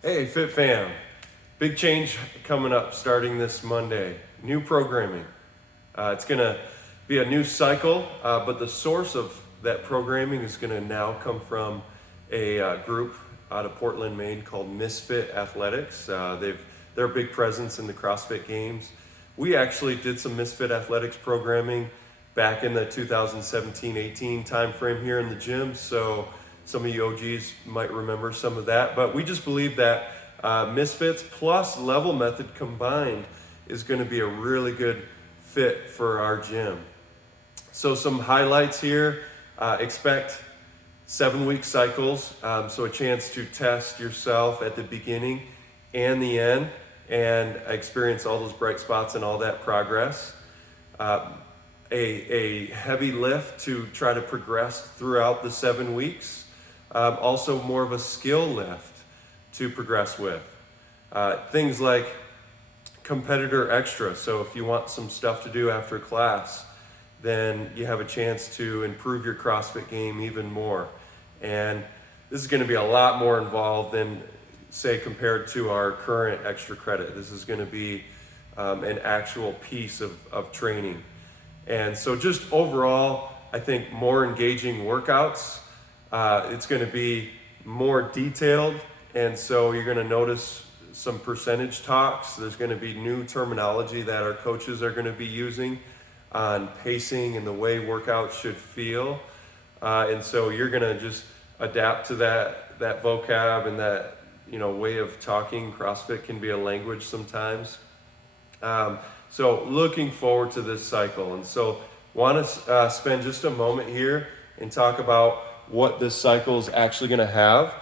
Hey, Fit Fam. Big change coming up starting this Monday. New programming. It's going to be a new cycle, but the source of that programming is going to now come from a group out of Portland, Maine called MisFit Athletics. They're a big presence in the CrossFit Games. We actually did some MisFit Athletics programming back in the 2017-18 timeframe here in the gym, so some of you OGs might remember some of that. But we just believe that Misfits plus Level Method combined is going to be a really good fit for our gym. So some highlights here. Expect 7-week cycles, so a chance to test yourself at the beginning and the end and experience all those bright spots and all that progress. A heavy lift to try to progress throughout the 7 weeks. Also more of a skill lift to progress with. Things like competitor extra. So if you want some stuff to do after class, then you have a chance to improve your CrossFit game even more. And this is going to be a lot more involved than, say, compared to our current extra credit. This is going to be an actual piece of training. And so just overall, I think more engaging workouts. It's going to be more detailed, and so you're going to notice some percentage talks. There's going to be new terminology that our coaches are going to be using on pacing and the way workouts should feel. And so you're going to just adapt to that vocab and that way of talking. CrossFit can be a language sometimes. So looking forward to this cycle. And so want to spend just a moment here and talk about what this cycle is actually going to have.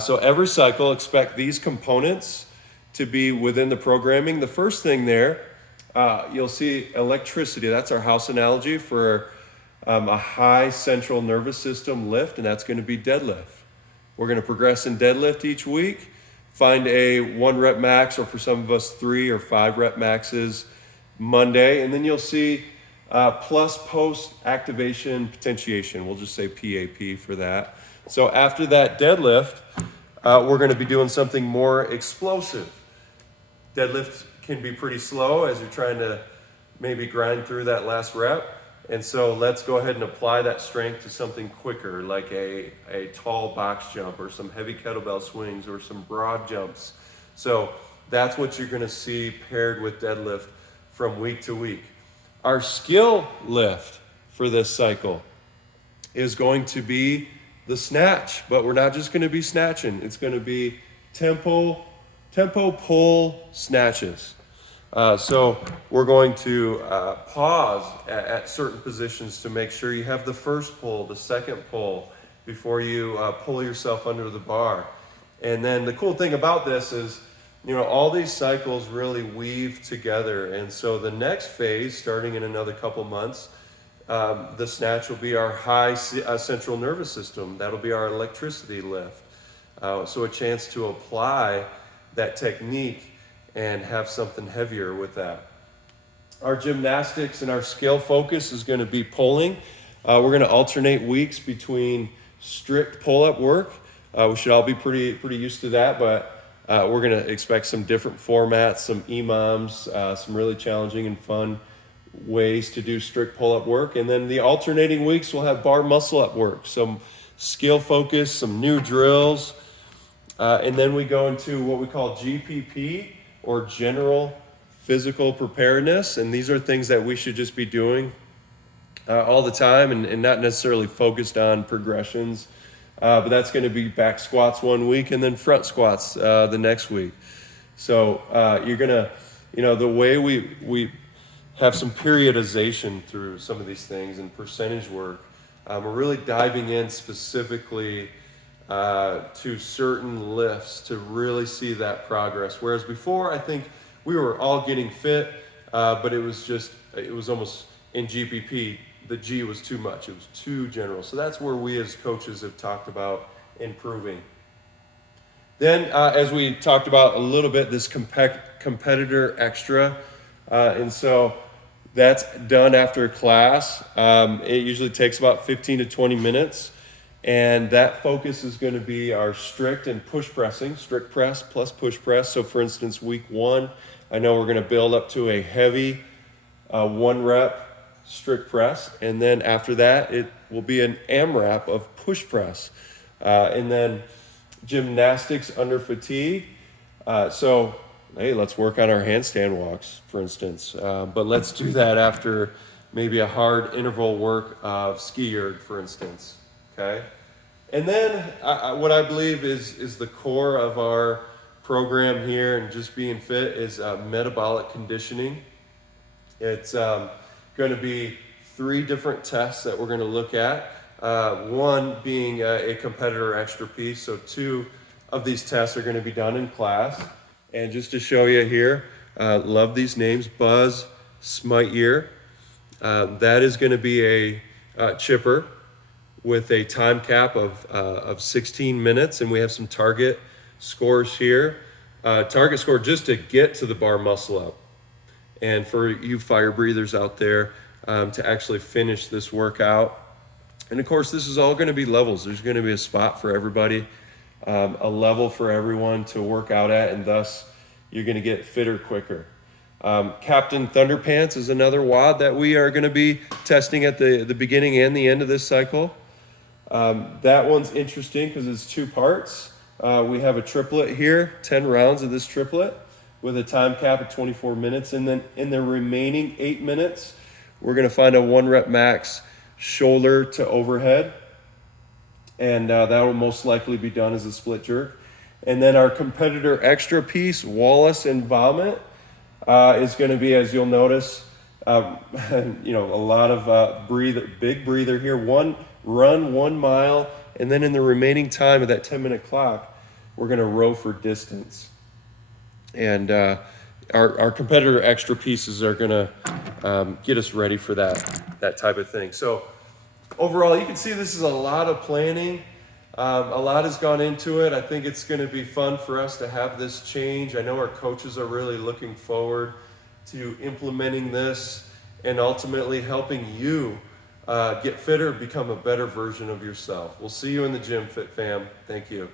So every cycle, expect these components to be within the programming. The first thing there, you'll see electricity. That's our house analogy for a high central nervous system lift, and that's going to be deadlift. We're going to progress in deadlift each week, find a 1 rep max, or for some of us 3 or 5 rep maxes Monday, and then you'll see plus post activation potentiation. We'll just say PAP for that. So after that deadlift, we're going to be doing something more explosive. Deadlift can be pretty slow as you're trying to maybe grind through that last rep. And so let's go ahead and apply that strength to something quicker, like a tall box jump or some heavy kettlebell swings or some broad jumps. So that's what you're going to see paired with deadlift from week to week. Our skill lift for this cycle is going to be the snatch, but we're not just going to be snatching. It's going to be tempo pull snatches. So we're going to pause at certain positions to make sure you have the first pull, the second pull, before you pull yourself under the bar. And then the cool thing about this is, all these cycles really weave together. And so the next phase, starting in another couple months, the snatch will be our high central nervous system. That'll be our electricity lift. So a chance to apply that technique and have something heavier with that. Our gymnastics and our skill focus is going to be pulling. We're going to alternate weeks between strict pull-up work. We should all be pretty used to that, but we're going to expect some different formats, some EMOMs, some really challenging and fun ways to do strict pull-up work. And then the alternating weeks will have bar muscle-up work, some skill focus, some new drills. And then we go into what we call GPP, or general physical preparedness. And these are things that we should just be doing all the time and not necessarily focused on progressions. But that's going to be back squats 1 week and then front squats the next week. So you're going to, the way we have some periodization through some of these things and percentage work, we're really diving in specifically to certain lifts to really see that progress. Whereas before, I think we were all getting fit, but it was almost in GPP, the G was too much. It was too general. So that's where we as coaches have talked about improving. Then, as we talked about a little bit, this competitor extra, and so that's done after class. It usually takes about 15 to 20 minutes. And that focus is going to be our strict and push pressing, strict press plus push press. So for instance, week 1, I know we're going to build up to a heavy 1 rep strict press. And then after that, it will be an AMRAP of push press. And then gymnastics under fatigue. So, hey, let's work on our handstand walks, for instance. But let's do that after maybe a hard interval work of ski erg, for instance. Okay? And then what I believe is the core of our program here and just being fit is metabolic conditioning. It's going to be 3 different tests that we're going to look at. One being a competitor extra piece. So 2 of these tests are going to be done in class. And just to show you here, love these names, Buzz Smite Year. That is going to be a chipper with a time cap of 16 minutes, and we have some target scores here. Target score just to get to the bar muscle up. And for you fire breathers out there, to actually finish this workout. And of course, this is all going to be levels. There's going to be a spot for everybody, a level for everyone to work out at, and thus you're going to get fitter quicker. Captain Thunderpants is another WOD that we are going to be testing at the beginning and the end of this cycle. That one's interesting because it's 2 parts. We have a triplet here, 10 rounds of this triplet with a time cap of 24 minutes. And then in the remaining 8 minutes, we're going to find a 1 rep max shoulder to overhead. And that will most likely be done as a split jerk. And then our competitor extra piece, Wallace and Vomit, is going to be, as you'll notice, a lot of big breather here. 1 run 1 mile, and then in the remaining time of that 10-minute clock, we're going to row for distance. And our competitor extra pieces are going to get us ready for that type of thing. So overall, you can see this is a lot of planning. A lot has gone into it. I think it's going to be fun for us to have this change. I know our coaches are really looking forward to implementing this and ultimately helping you get fitter, become a better version of yourself. We'll see you in the gym, Fit Fam. Thank you.